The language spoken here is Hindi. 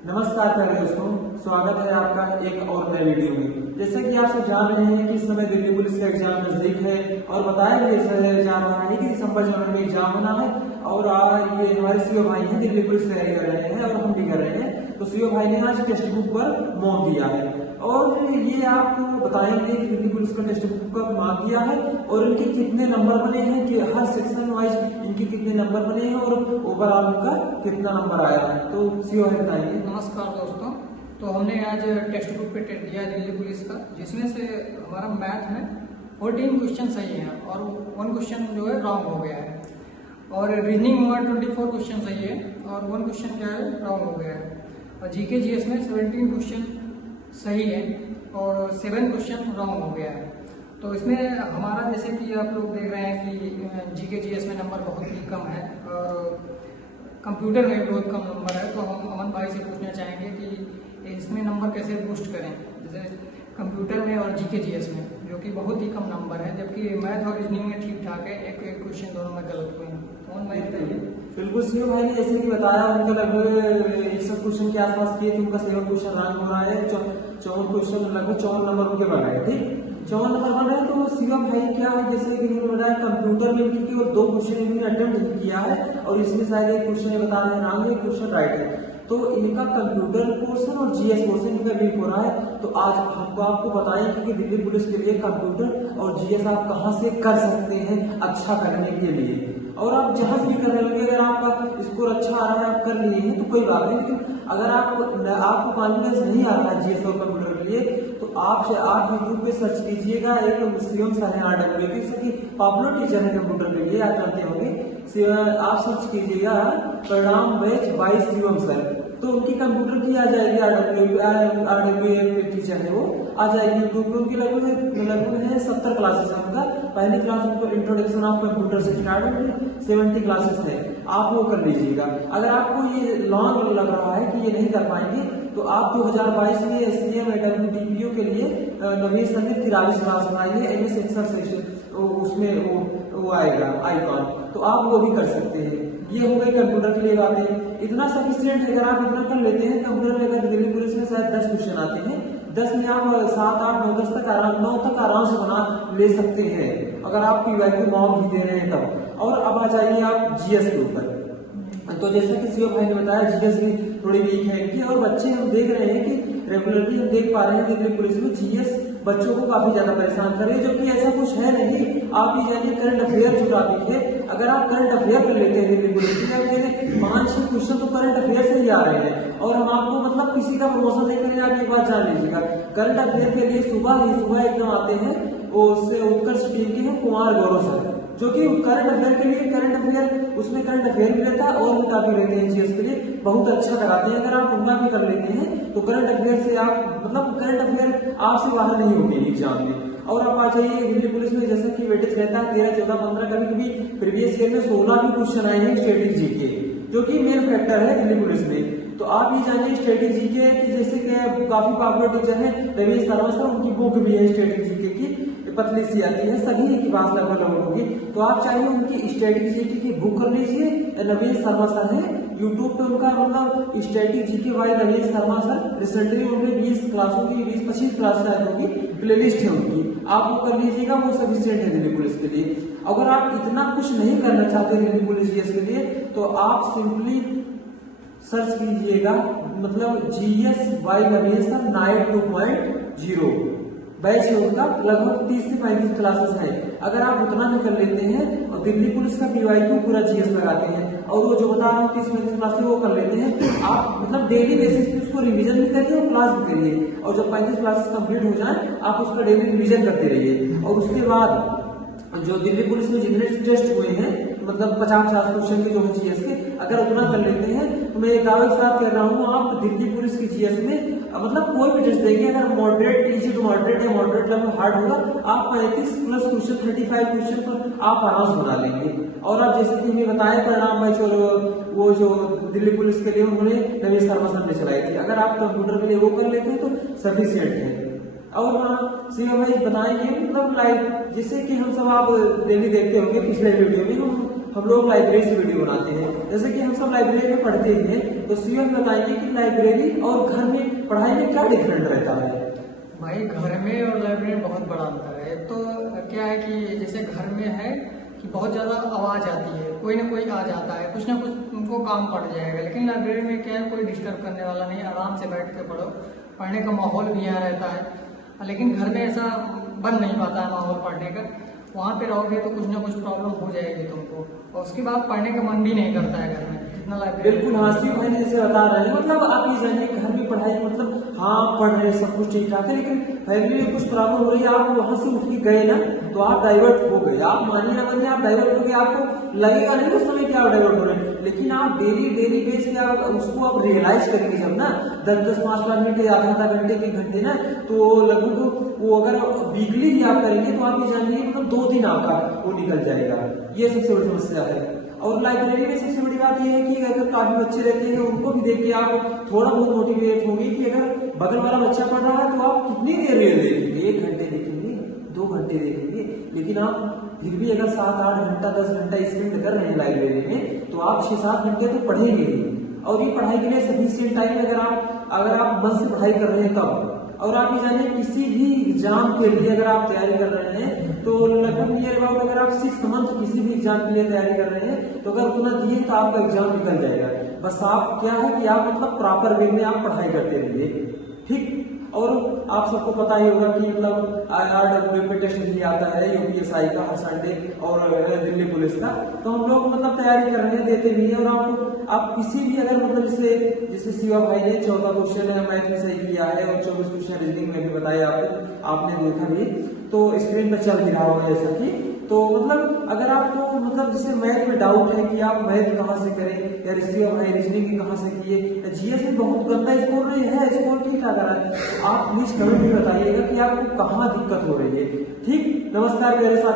नमस्कार प्यारे दोस्तों, स्वागत है आपका एक और नए वीडियो में। जैसे कि आप सब जान रहे हैं कि इस समय दिल्ली पुलिस का एग्जाम नजदीक है और बताया भी जा रहा है कि दिसंबर जनवरी में एग्जाम होना है। और ये हमारे सीओ भाई हैं, दिल्ली पुलिस तैयारी कर रहे हैं और हम भी कर रहे हैं। तो सीओ भाई ने आज टेक्स्ट बुक पर मॉक दिया है और ये आपको बताएंगे कि दिल्ली पुलिस का टेक्स्ट बुक का मार्क दिया है और इनके कितने नंबर बने हैं, कि हर सेक्शन वाइज इनके कितने नंबर बने हैं और ओवरऑल उनका कितना नंबर आया है। तो सीओ भाई बताएंगे। नमस्कार दोस्तों, तो हमने आज टेक्स्ट बुक पे टेस्ट दिया दिल्ली पुलिस का, जिसमें से हमारा मैथ में 14 क्वेश्चन सही हैं और 1 क्वेश्चन जो है रॉन्ग हो गया है। और रीजनिंग में 24 क्वेश्चन सही है और 1 क्वेश्चन क्या है रॉन्ग हो गया है। और जीके जीएस में 17 क्वेश्चन सही है और 7 क्वेश्चन रॉन्ग हो गया है। तो इसमें हमारा जैसे कि आप लोग देख रहे हैं कि जीके जीएस में नंबर बहुत ही कम है और कंप्यूटर में भी बहुत कम नंबर है। तो हम अमन भाई से पूछना चाहेंगे कि इसमें नंबर कैसे बूस्ट करें, जैसे कंप्यूटर में और जीके जीएस में, जो कि बहुत ही कम नंबर है, जबकि मैथ और रीजनिंग में ठीक ठाक है। एक क्वेश्चन दोनों में गलत हुए हैं। तो अमन भाई बताइए। बिल्कुल सीओ भाई ने जैसे कि बताया, उनका लगभग 61 क्वेश्चन के आसपास किए थे, उनका 7 क्वेश्चन रॉन्ग हो रहा है। 54 क्वेश्चन लगभग 54 नंबर उनके बन रहे हैं। ठीक 54 नंबर बन रहे हैं। तो सीओ भाई क्या है, जैसे कि उन्होंने बताया कंप्यूटर में इनकी केवल 2 क्वेश्चन इन्होंने अटेम्प्ट किया है और इसमें शायद एक क्वेश्चन बता रहे हैं रॉन्ग, एक क्वेश्चन राइट है। तो इनका कंप्यूटर पोर्शन और जीएस पोर्शन इनका वीक हो रहा है। तो आज हमको आपको बताएं कि दिल्ली पुलिस के लिए कंप्यूटर और जीएस आप कहां से कर सकते हैं अच्छा करने के लिए। और आप जहां भी कर रहे होंगे, अगर आपका स्कोर अच्छा आ रहा है, आप कर लिए हैं तो कोई बात नहीं। लेकिन अगर आपको कॉन्फिडेंस नहीं आ रहा है जीएस और कंप्यूटर के लिए, तो आप यूट्यूब पे सर्च कीजिएगा। एक शिवम सर है RW के पॉपुलर टीचर है कंप्यूटर के लिए, आप जानते होंगे। आप सर्च कीजिएगा परिणाम बैच बाय शिवम सर, तो उनकी कंप्यूटर की आ जाएगी। RW टीचर है, वो आ जाएगी यूट्यूब पे। उनकी लगभग है 70 क्लासेस है उनका। पहली क्लास उनको इंट्रोडक्शन ऑफ कंप्यूटर से स्टार्ट है, 70 क्लासेस है, आप वो कर लीजिएगा। अगर आपको ये लॉन्ग लग रहा है कि ये नहीं कर पाएंगे, तो आप 2022 में SCM AWDPO के लिए नवीन सर ने 43 क्लास बनाई है। MS एक्सेल सेक्शन उसमें वो आएगा आइकॉन, तो आप वो भी कर सकते हैं। ये हो गई कंप्यूटर के लिए बातें। इतना सफिशिएंट है, अगर आप इतना कर लेते हैं कंप्यूटर में। अगर दिल्ली पुलिस में शायद 10 क्वेश्चन आते हैं, 10 में आप 7, 8, 9, 10 तक 9 तक आराम से बना ले सकते हैं, अगर आप PY को मॉक भी दे रहे हैं तब। और अब आ जाइए आप जीएस के ऊपर। तो जैसा कि सीओ भाई ने बताया, जीएस भी थोड़ी वीक है कि, और बच्चे हम देख रहे हैं कि रेगुलरली हम देख पा रहे हैं दिल्ली पुलिस में जीएस बच्चों को काफी ज्यादा परेशान कर रही है, जो कि ऐसा कुछ है नहीं। आप ही जानिए करंट अफेयर जो टॉपिक है, अगर आप करंट अफेयर कर लेते हैं दिल्ली पुलिस में, 5-6 क्वेश्चन तो करंट अफेयर से ही आ रहे हैं। और हम आपको मतलब किसी का प्रमोशन नहीं करेंगे, आप एक बात जान लीजिएगा। करंट अफेयर के लिए सुबह एकदम आते हैं, उससे उत्कर्ष टीम के हैं कुमार गौरव सर, जो कि करंट अफेयर के लिए उसमें करंट अफेयर भी रहता है और भी काफी रहते हैं जीएस के लिए, बहुत अच्छा कराते हैं। अगर आप उनका भी कर लेते हैं तो करंट अफेयर से आप मतलब करंट अफेयर आपसे बाहर नहीं होगी एग्जाम में। और आप आ जाइए दिल्ली पुलिस में, जैसा कि वेटेज रहता है 13, 14, 15, कभी प्रीवियस ईयर में 16 भी क्वेश्चन आए हैं स्ट्रेटेजी के, जो कि मेन फैक्टर है दिल्ली पुलिस में। तो आप ये जानिए स्ट्रेटेजी के कि जैसे कि काफी पॉपुलर टीचर है रमेश शर्मा सर, उनकी बुक भी है स्ट्रेटेजी की, पतली सी आती है, सभी के पास लगभग होगी। तो आप चाहिए उनकी स्ट्रेटेजी की बुक कर लीजिए। नवीन शर्मा सर है यूट्यूब पे, उनका मतलब स्ट्रेटेजी के वाई नवीन शर्मा सर, रिसेंटली उन्होंने 20 क्लासों की 20-25 क्लास शायद होगी, प्लेलिस्ट है उनकी, आप वो कर लीजिएगा, वो सफिशिएंट है दिल्ली पुलिस के लिए। अगर आप इतना कुछ नहीं करना चाहते दिल्ली पुलिस जीएस के लिए, तो आप सिंपली सर्च कीजिएगा मतलब जीएस बाय नवीन सर नाइट 2.0 बैच है उनका, लगभग 30 से 35 क्लासेस है। अगर आप उतना भी कर लेते हैं और दिल्ली पुलिस का PYQ पूरा जीएस लगाते हैं, और वो जो बता रहा हूँ 30-35 क्लासेस वो कर लेते हैं, आप मतलब डेली बेसिस पे उसको रिवीजन भी करिए और क्लास भी करिए। और जब 35 क्लासेस कंप्लीट हो जाए, आप उसका डेली रिवीजन करते रहिए। और उसके बाद जो दिल्ली पुलिस में जितने टेस्ट हुए हैं, मतलब 50-50 क्वेश्चन के जो है जीएस के, अगर उतना कर लेते हैं, तो मैं एक साथ कह रहा हूँ, आप दिल्ली पुलिस की जीएस में मतलब कोई भी टेस्ट देंगे, अगर मॉडरेट, इजी टू मॉडरेट है, मॉडरेट लेवल हार्ड होगा, आप 35 प्लस क्वेश्चन 35 क्वेश्चन पर आप आराम से बना लेंगे। और आप जैसे कि हमें बताया परिणाम बैच, और वो जो दिल्ली पुलिस के लिए उन्होंने नवीन शर्मा सर ने चलाई थी, अगर आप कंप्यूटर के लिए वो कर लेते हैं तो सफिशिएंट है। और हाँ सीएम भाई बताएंगे मतलब लाइव, जैसे कि हम सब आप डेली देखते होंगे, पिछले वीडियो में हम लोग लाइब्रेरी से वीडियो बनाते हैं। जैसे कि हम सब लाइब्रेरी में पढ़ते ही हैं, तो सीओ बताइए कि लाइब्रेरी और घर में पढ़ाई में क्या डिफरेंट रहता है? भाई घर में और लाइब्रेरी में बहुत बड़ा अंतर है। तो क्या है कि जैसे घर में है कि बहुत ज़्यादा आवाज़ आती है, कोई ना कोई आ जाता है, कुछ ना कुछ उनको काम पड़ जाएगा। लेकिन लाइब्रेरी में क्या है, कोई डिस्टर्ब करने वाला नहीं, आराम से बैठ के पढ़ो, पढ़ने का माहौल भी यहाँ रहता है। लेकिन घर में ऐसा बन नहीं पाता है माहौल पढ़ने का। वहाँ पे रहोगे तो कुछ ना कुछ प्रॉब्लम हो जाएगी तुमको, और उसके बाद पढ़ने का मन भी नहीं करता है घर में जितना लाइब्रेरी। बिल्कुल हाँ, सीओ भाई जैसे बता रहे हैं, मतलब आप ये जानिए घर की पढ़ाई मतलब हाँ पढ़ रहे हैं, सब कुछ ठीक ठाक है, लेकिन फैमिली में कुछ प्रॉब्लम हो रही है, आप वहां से उठ के गए ना तो आप डाइवर्ट हो गए। आप मानिए ना मानिए, आप डाइवर्ट हो गए, आपको लगेगा नहीं उस समय कि आप डाइवर्ट हो रहे हैं, लेकिन आप डेली बेस पे आप उसको आप रियलाइज करेंगे जब ना 10-10 5-5 मिनट या आधा घंटे के घंटे ना, तो लगभग वो अगर वीकली ही आप करेंगे तो आप ये जानिए मतलब 2 दिन आपका वो निकल जाएगा। ये सबसे बड़ी समस्या है। और लाइब्रेरी में सबसे बड़ी बात यह है कि अगर काफी बच्चे रहते हैं उनको भी देख के आप थोड़ा बहुत मोटिवेट होंगे कि अगर बगल वाला बच्चा पढ़ रहा है तो आप कितनी देर रील देखेंगे, 1 घंटे देखेंगे, 2 घंटे देखेंगे, लेकिन आप फिर भी अगर 7-8 घंटा 10 घंटा स्पेंड कर रहे हैं लाइब्रेरी में तो आप 6-7 घंटे तो पढ़ेंगे ही। और ये पढ़ाई के लिए सफिशिएंट टाइम अगर आप मन से पढ़ाई कर रहे हैं तब। और आप ये जानिए किसी भी एग्जाम के लिए अगर आप तैयारी कर रहे हैं तो लगभग नियर अबाउट अगर आप 6 मंथ किसी भी एग्जाम के लिए तैयारी कर रहे हैं तो अगर उतना दिए तो आपका एग्जाम निकल जाएगा। बस आप क्या है कि आप मतलब प्रॉपर वे में आप पढ़ाई करते रहिए, ठीक। और आप सबको पता ही होगा कि मतलब IRW पे टेस्ट भी आता है UPSI का हर संडे और दिल्ली पुलिस का, तो हम लोग मतलब तैयारी कर रहे हैं, देते भी हैं। और आप किसी भी अगर मतलब जैसे शिवा भाई ने 14 क्वेश्चन मैथ में सही किया है और 24 क्वेश्चन रीजनिंग में भी बताया आपने देखा भी, तो स्क्रीन पर चल भी रहा होगा जैसा कि, तो मतलब अगर आपको मतलब जैसे मैथ में डाउट है कि आप मैथ कहाँ से करें या शिवा भाई रीजनिंग कहाँ से किए, GS में बहुत गंदा स्कोर नहीं है, स्कोर ठीक ठाक आ रहा है, आप प्लीज कमेंट में बताइएगा कि आपको कहाँ दिक्कत हो रही है, ठीक। नमस्कार मेरे साथ।